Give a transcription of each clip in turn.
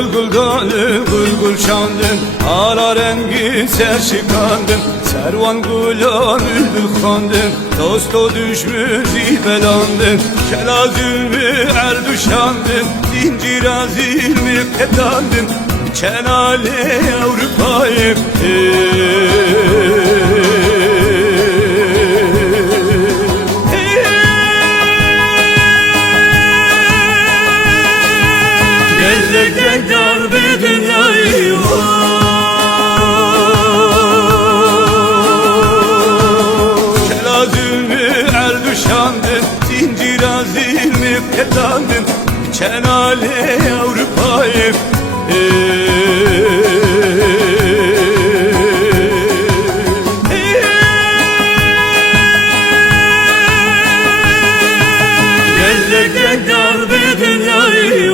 Gulguldanım, gulgul şandım, ara rengi serşikandım. Servan gulan bülbül kandım, dosto düşmüş ibelandım. Kelazülmü erduşandım, zincira zilmi ketandım. Çenale Avrupa'yım Gezekten darbe dünyayı Kelazülmü erduşandım, zincira zilmi ketandım. Çenale Avrupa'yım Gezekten darbe dünyayı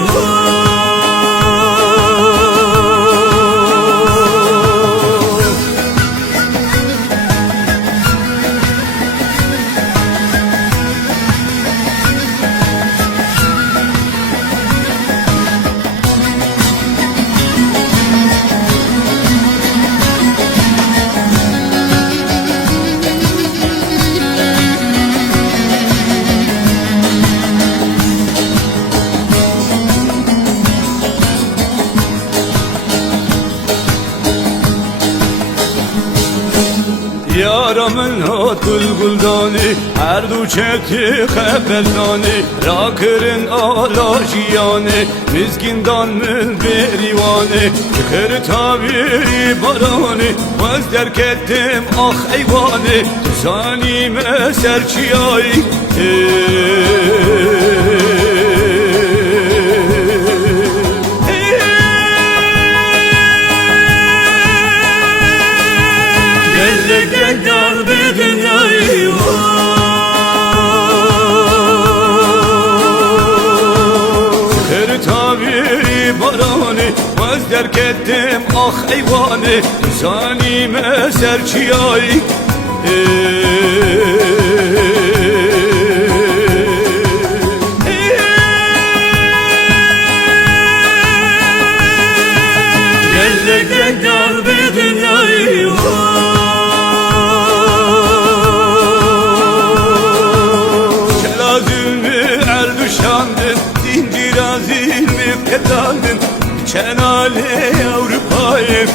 Yaramın hat gulguldani, her du çekti xebeldani. Rakırın alaşiyani, mizgindan mül berivani. Çıkır tabi barani, vaz derk ettim ah eyvani. Zanime serçiyay Gezekten darbe dünyayı Çıkır tabi barani, vaz derk ettim ah eyvani. Zanime serçiyay Gezekten darbe dünyayı Kelazülmü erduşandım, zincira zilmi ketandım. Çenale Avrupa'yım